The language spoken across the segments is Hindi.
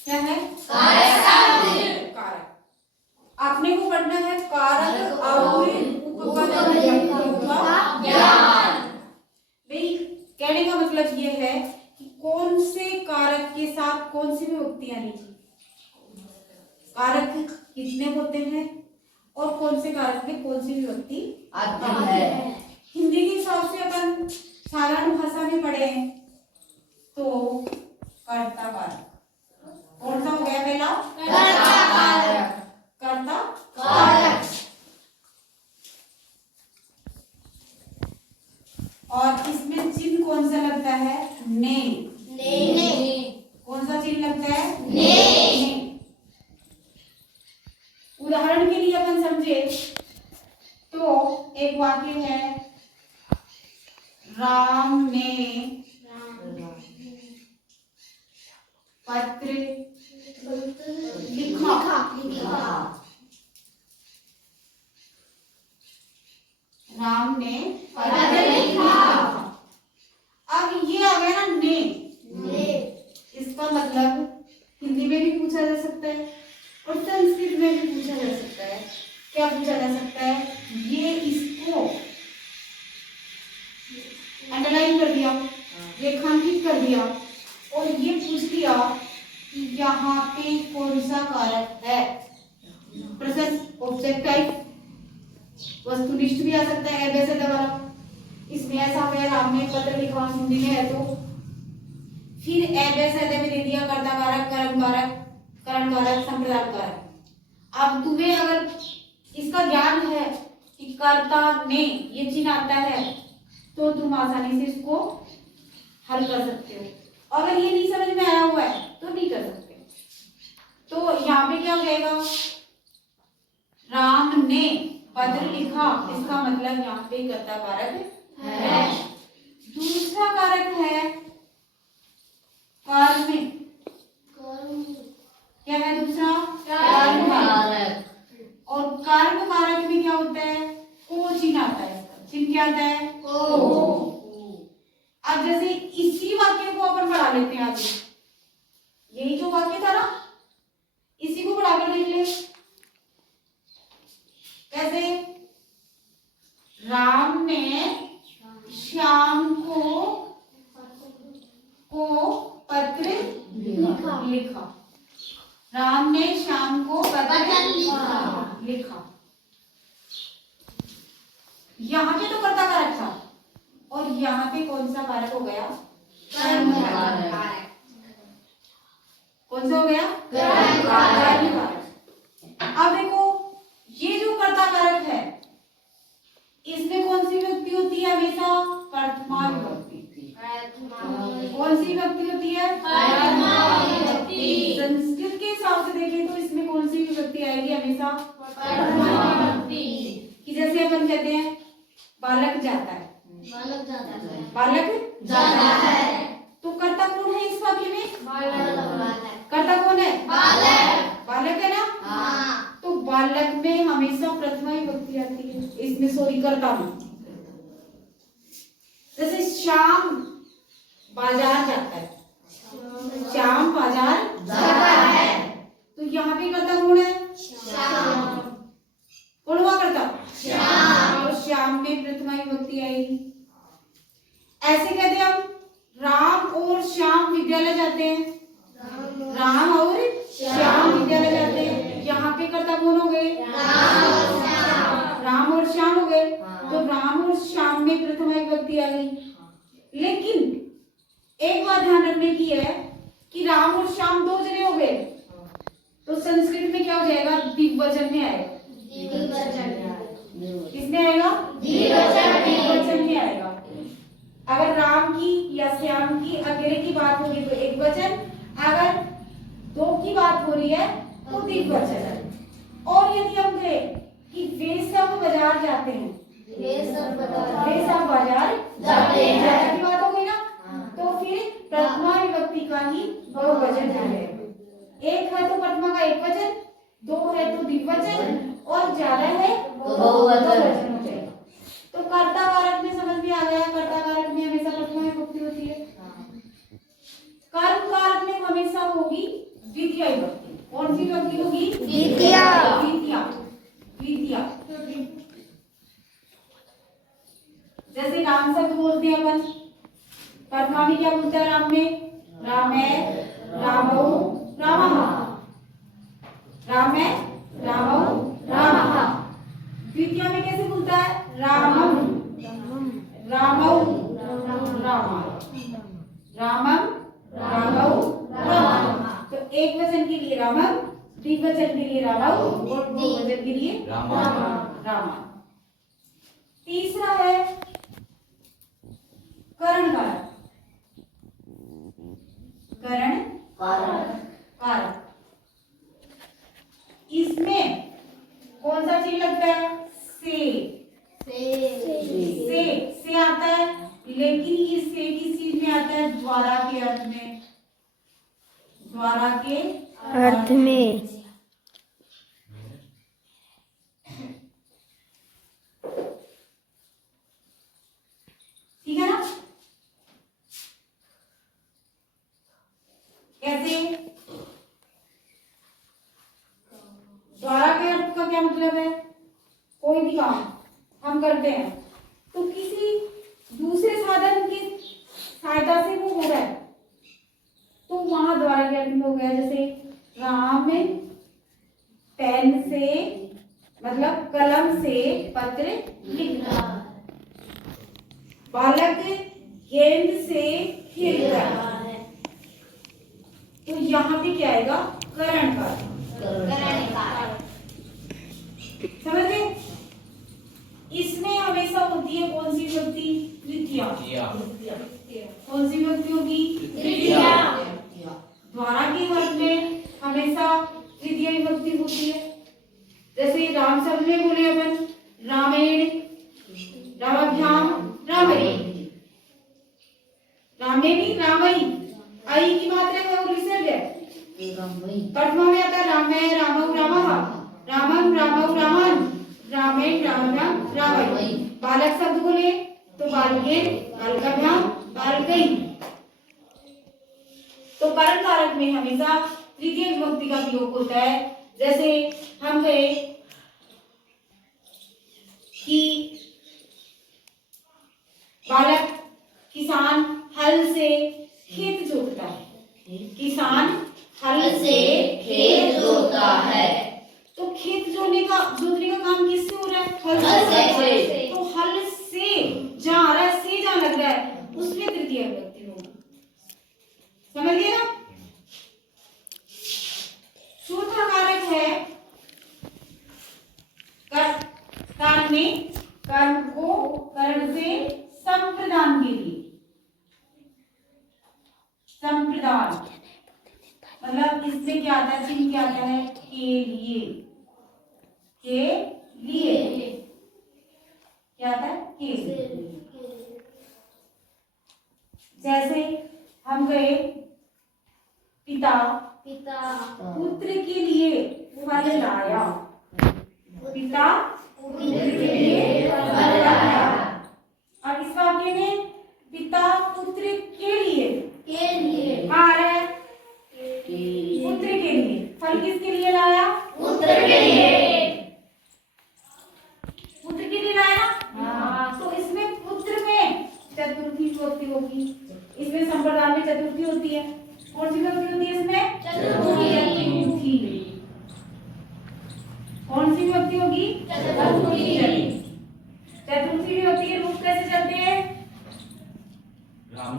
क्या है? कारक। आपने को पढ़ना है कारक और उपपद ज्ञान। भाई कहने का मतलब ये है कि कौन से कारक के साथ कौन सी विभक्ति आनी चाहिए, कारक कितने होते हैं और कौन से कारक में कौन सी विभक्ति आती है। हिंदी के हिसाब से अपन साधारण भाषा में पढ़े हैं तो कर्ता कारक कौन सा हो गया? पहला कर्ता कारक। और इसमें चिन्ह कौन सा लगता है? ने। कौन सा चिन्ह लगता है? ने। उदाहरण के लिए अपन समझे तो एक वाक्य है, राम ने पत्र लिखा। राम ने पत्र लिखा। अब ये आ गया ना ने। इसका मतलब हिंदी में भी पूछा जा सकता है और संस्कृत में भी पूछा जा सकता है। क्या पूछा जा सकता है? ये इसको अंडरलाइन कर दिया, रेखांकित कर दिया और ये पूछ लिया कि यहाँ पे कौन सा कारक है। प्रश्न ऑब्जेक्ट टाइप वस्तुनिष्ठ भी आ सकता है, वैसे वाला। इसमें ऐसा हो गया, राम ने पत्र लिखा, हिंदी में है तो फिर में दे दिया कर्ता कारक, कर्म कारक, करण कारक, संप्रदान कारक। अब तुम्हें अगर इसका ज्ञान है कि कर्ता ने ये चिन्ह आता है तो तुम आसानी से इसको हल कर सकते हो। अगर ये नहीं समझ में आया हुआ है तो नहीं कर सकते। तो यहाँ पे क्या हो जाएगा? राम ने पत्र लिखा, इसका मतलब यहाँ पे कर्ता कारक है। दूसरा कारक है कर्म। क्या है दूसरा? कर्म कारक। और कर्म कारक में क्या होता है? को चिन्ह आता है। चिन्ह क्या आता है? को। अब जैसे इसी वाक्य को अपन पढ़ा लेते हैं आगे। यही जो वाक्य था ना, इसी को पढ़ाकर देख ले। कैसे? राम ने श्याम को पत्र लिखा। राम ने श्याम को पत्र लिखा। यहाँ पे तो कर्ता कारक था और यहाँ पे कौन सा कारक हो गया? कर्म कारक। कौन सा हो गया? कर्म कारक। अब देखो, ये जो कर्ता कारक है इसमें कौन सी विभक्ति होती है? हमेशा प्रथमा विभक्ति। कौन सी विभक्ति होती है? प्रथमा विभक्ति। संस्कृत के हिसाब से देखें तो इसमें कौन सी विभक्ति आएगी? हमेशा प्रथमा विभक्ति। कि जैसे अपन कहते हैं बालक जाता है, बालक जाता है, तो कर्ता कौन है इस वाक्य में? कर्ता कौन है? बालक है ना। तो बालक में हमेशा प्रथमा विभक्ति आती है। इसमें सॉरी कर्ता में। जैसे श्याम बाजार जाता है, श्याम बाजार जाता है, तो यहाँ पे कर्ता कौन है? श्याम। कौन हुआ कर्ता? श्याम। तो श्याम में प्रथमा विभक्ति आएगी। ऐसे कहते हैं हम, राम और श्याम विद्यालय जाते हैं। राम और श्याम विद्यालय जाते हैं। यहाँ पे कर्ता कौन हो गए? राम और श्याम हो गए। तो राम और श्याम में प्रथमा विभक्ति आ गई। लेकिन एक बात ध्यान रखने की है कि राम और श्याम दो जने हो गए तो संस्कृत में क्या हो जाएगा? द्विवचन में आएगा। किसमें आएगा? द्विवचन में आएगा। अगर राम की या श्याम की अकेले की बात होगी तो एक वचन, अगर दो की बात हो रही है तो द्विवचन। और यदि हम कहें कि वे सब बाजार जाते हैं, वे सब बाजार जाते हैं की बात हो गई ना, तो फिर प्रथमा विभक्ति का ही बहुवचन है। एक है तो प्रथमा का एक वचन, दो है तो द्विवचन और ज्यादा है बहुवचन हो जाएगा। तो कर्ता कारक में समझ में आ गया, कर्ता कारक में हमेशा प्रथमा विभक्ति होती है। कर्म कारक में हमेशा होगी द्वितीय द्वितीय विभक्ति। कौन सी विभक्ति होगी? द्वितीय। द्वितीय। द्वितीय। जैसे राम शब्द बोलते हैं अपन, प्रथमा में क्या बोलता है? राम में राम है, रामौ रामः। राम है, रामौ रामः। द्वितीय में कैसे बोलता है? रामम रामौ रामः। रामम रामौ रामः। तो एक वचन के लिए रामम, द्विवचन के लिए रामौ और बहुवचन के लिए रामा। तीसरा है करण कारक। करण कारक। इसमें कौन सा चीज लगता है? से आता है, लेकिन इस से किस चीज में आता है? द्वारा के अर्थ में। द्वारा के अर्थ में। ठीक है ना? कैसे? द्वारा के अर्थ का क्या मतलब है? कोई भी काम हम करते हैं तो किसी दूसरे साधन की सहायता से वो हो रहा है, तो वहां द्वारा के अर्थ में हो गया। जैसे राम पेन से, मतलब कलम से पत्र लिख रहा, बालक गेंद से खेल रहा है। तो यहाँ पे क्या आएगा? करण का। समझ गए? इसमें हमेशा होती है कौन सी विभक्ति? तृतीया। कौन सी विभक्ति होगी? तृतीया। द्वारा के अर्थ में हमेशा तृतीया विभक्ति होती है। जैसे राम शब्द में बोले अपन रामेण, रामाभ्याम, रामई। रामेणी रामई, आई की मात्रा है और विसर्ग है। प्रथमा में आता है राम है, रामौ रामः, रामम रामौ रामन, रामेण रामाभ्याम, रामई। बालक शब्द बोले तो बालकेन, बालकाभ्याम, बालकई। तो करण कारक में हमेशा तृतीय विभक्ति का प्रयोग होता है। जैसे हम कहे कि बालक किसान हल से खेत जोतता है। किसान हल से खेत जोतता है। तो खेत जोतने का काम किससे हो रहा है? हल से। तो हल से जहाँ आ रहा है, से जहाँ लग रहा है, उसमें तृतीय विभक्ति होगी। समझ गए ना? चौथा कारक है कर्म में कर्म को कर्ण से संप्रदान के लिए। संप्रदान मतलब इसमें क्या आता है? चिन्ह क्या आता है? के लिए। के लिए क्या आता है? के लिए। जैसे हम गए पिता पुत्र के लिए फल लाया। पिता पुत्र के लिए फल लाया। और इस वाक्य में पिता पुत्र के लिए आ रहा है, पुत्र के लिए। फल किसके लिए लाया? पुत्र के लिए। पुत्र के लिए लाया ना? तो इसमें पुत्र में चतुर्थी विभक्ति होगी। इसमें संप्रदान में चतुर्थी होती है। कौन सी विभक्ति होती है इसमें? चतुर्थी। कौन सी विभक्ति होगी? चतुर्थी। चतुर्थी विभक्ति के रूप कैसे चलते हैं?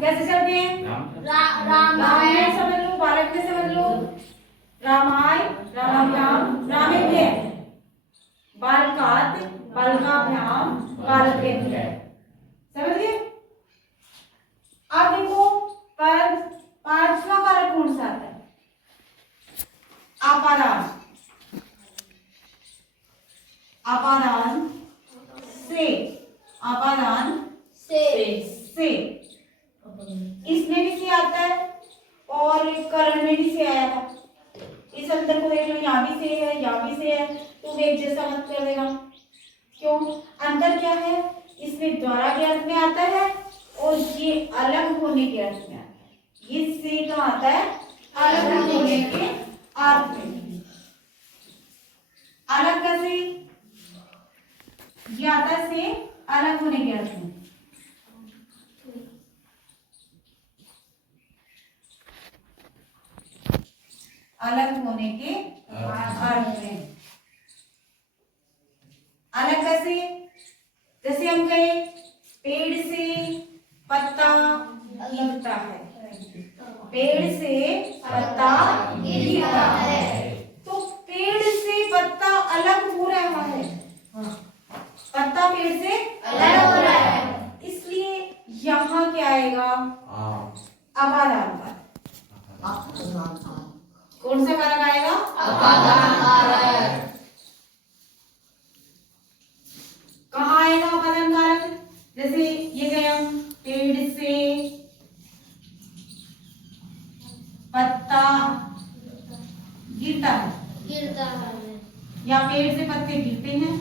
कैसे चलते हैं? राम में समझ लो, बालक में समझ लो। रामाय, रामाभ्याम, रामेभ्य। बालकात्, बालकाभ्याम, बालकेभ्य। समझ गए? अब देखो पांचवा कारक कौन सा आता है? आपादान। आपादान से। आपादान से। इसमें भी से आता है और करण में भी से आया था। इस अंतर को देख लो, यहाँ भी से है, यहाँ भी से है, तो वे एक जैसा मत कर देगा। क्यों? अंतर क्या है? इसमें द्वारा के अर्थ में आता है और ये अलग होने के अर्थ में आता है। ये से कहाँ आता है? अलग होने के अर्थ में। अलग कैसे? ये आता से अलग होने के अर्थ में। अलग होने के अर्थ में। अलग कैसे? जैसे हम कहे पेड़ से पत्ता गिरता है, पेड़ से पत्ता गिरता है, तो पेड़ से पत्ता अलग हो रहा है, पत्ता पेड़ से अलग हो रहा है, इसलिए यहाँ क्या आएगा? अपादान कारक। कौन सा कारक आएगा? अपादान कारक। कहाँ आएगा अपादान कारक? जैसे ये गया पेड़ से पत्ता गिरता है, या पेड़ से पत्ते गिरते हैं,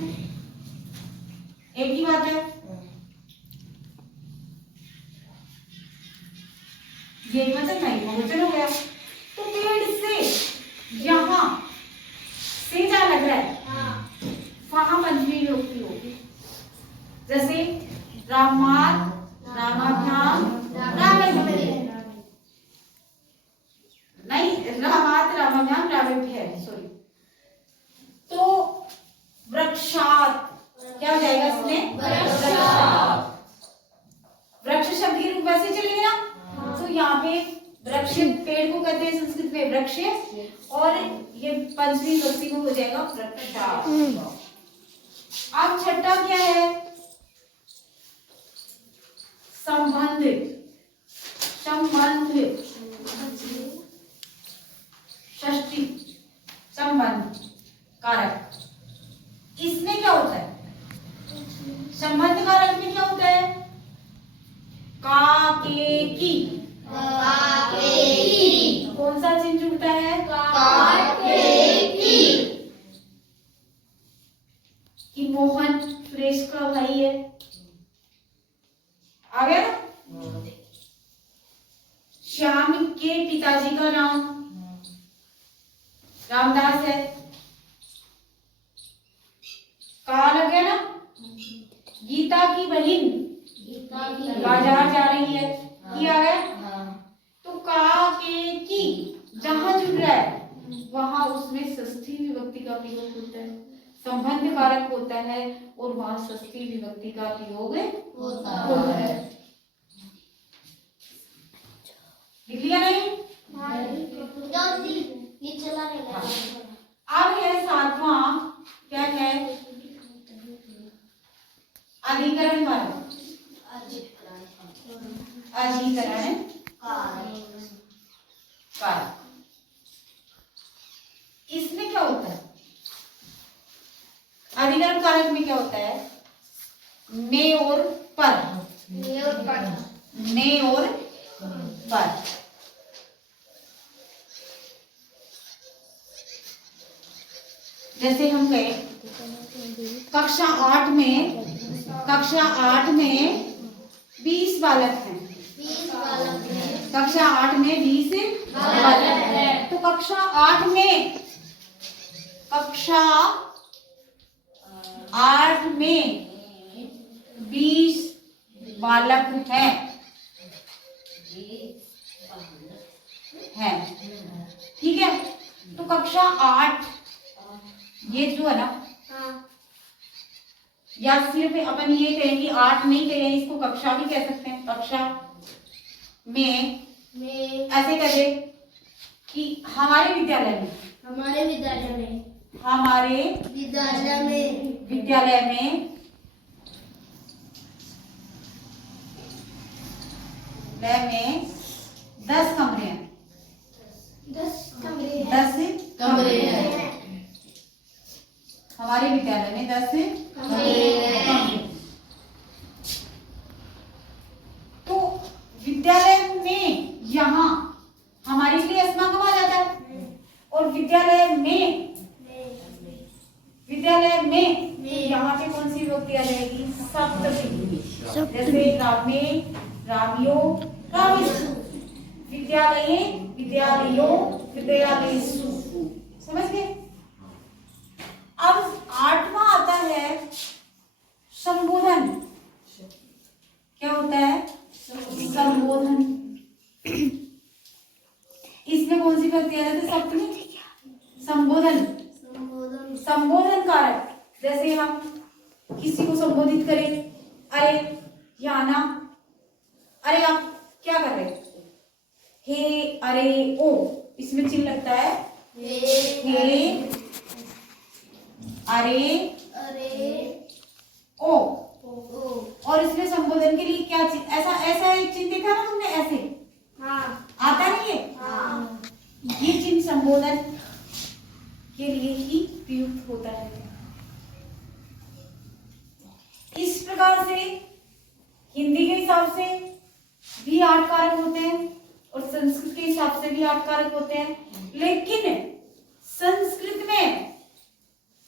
एक ही बात है। ये मतलब नहीं बहुवचन हो गया, तो पेड़ से यहाँ से क्या लग रहा है? वहां पंचमी विभक्ति होगी। जैसे रामात रामाभ्याम रामेभ्य, नहीं रामात रामाभ्याम रामेभ्य, सॉरी। तो वृक्षात क्या हो जाएगा इसमें? वृक्षात। वृक्ष शब्द के रूप वैसे चलेंगे ना, तो यहाँ पे वृक्ष पेड़ को कहते हैं संस्कृत में वृक्ष, और ये पंचमी विभक्ति में हो जाएगा वृक्षात। अब छठा क्या है? संबंधित। संबंधित षष्ठी संबंध कारक। इसमें क्या होता है? संबंध कारक में क्या होता है? का के की। कौन सा चिन्ह जुड़ता है? का के की। कि मोहन सुरेश का भाई है, आ गया ना? श्याम के पिताजी का नाम रामदास है, का लग गया ना? गीता की बहन बाजार जा रही है, की आ गया? तो का के की जहां जुड़ रहा है वहां उसमें षष्ठी विभक्ति का प्रयोग होता है, संबंध कारक होता है, और वहां षष्ठी विभक्ति का प्रयोग होता है। लिख लिया नहीं? अब है सातवां, क्या है? अधिकरण कारक। अधिकरण कारक। इसमें क्या होता है? अधिकरण कारक में क्या होता है? में और पर। में और पर। जैसे हम कहें कक्षा 8 में 20 बालक हैं, कक्षा 8 में 20 बालक हैं, तो कक्षा 8 में 20 बालक हैं, ठीक है? तो कक्षा 8 ये जो है ना, या सिर्फ अपन ये कहेंगे 8 नहीं कहेंगे, इसको कक्षा भी कह सकते हैं। कक्षा में ऐसे कहे कि हमारे विद्यालय में विद्यालय में 10 कमरे हैं। 10 कमरे हैं। हमारे विद्यालय में 10 कमरे। तो विद्यालय में यहाँ हमारे लिए अस्मा कब आ जाता है, और विद्यालय में यहाँ पे कौन सी विभक्ति आ जाएगी? सप्तमी। जैसे रामे रामियो रामेषु, विद्यालये विद्यालयो विद्यालयेषु, समझ गए? अब आठवां आता है संबोधन। क्या होता है? संबोधन। इसमें कौन सी विभक्ति आ जाती है? सप्तमी। संबोधन। संबोधन कारक। जैसे हम किसी को संबोधित करें, अरे या ना, अरे आप क्या कर रहे? हे, अरे, ओ, इसमें चिन्ह लगता है हे, अरे, ओ। और इसमें संबोधन के लिए क्या चिन्ह? ऐसा एक चिन्ह देखा ना तुमने? ऐसे आता नहीं है? ये चिन्ह संबोधन के लिए ही प्रयुक्त होता है। इस प्रकार से हिंदी के हिसाब से भी 8 कारक होते हैं और संस्कृत के हिसाब से भी 8 कारक होते हैं, लेकिन संस्कृत में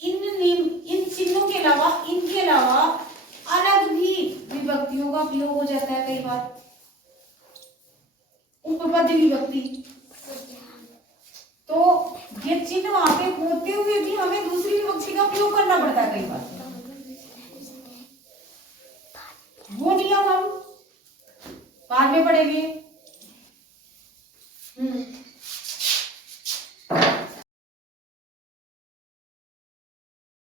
इन चिन्हों के अलावा, इनके अलावा अलग भी विभक्तियों का प्रयोग हो जाता है कई बार। उपपद विभक्ति, तो ये चिन्ह वहां पे होते हुए भी हमें दूसरी विभक्ति का प्रयोग करना पड़ता है कई बार। वो नियम हम बाद में पढ़ेंगे।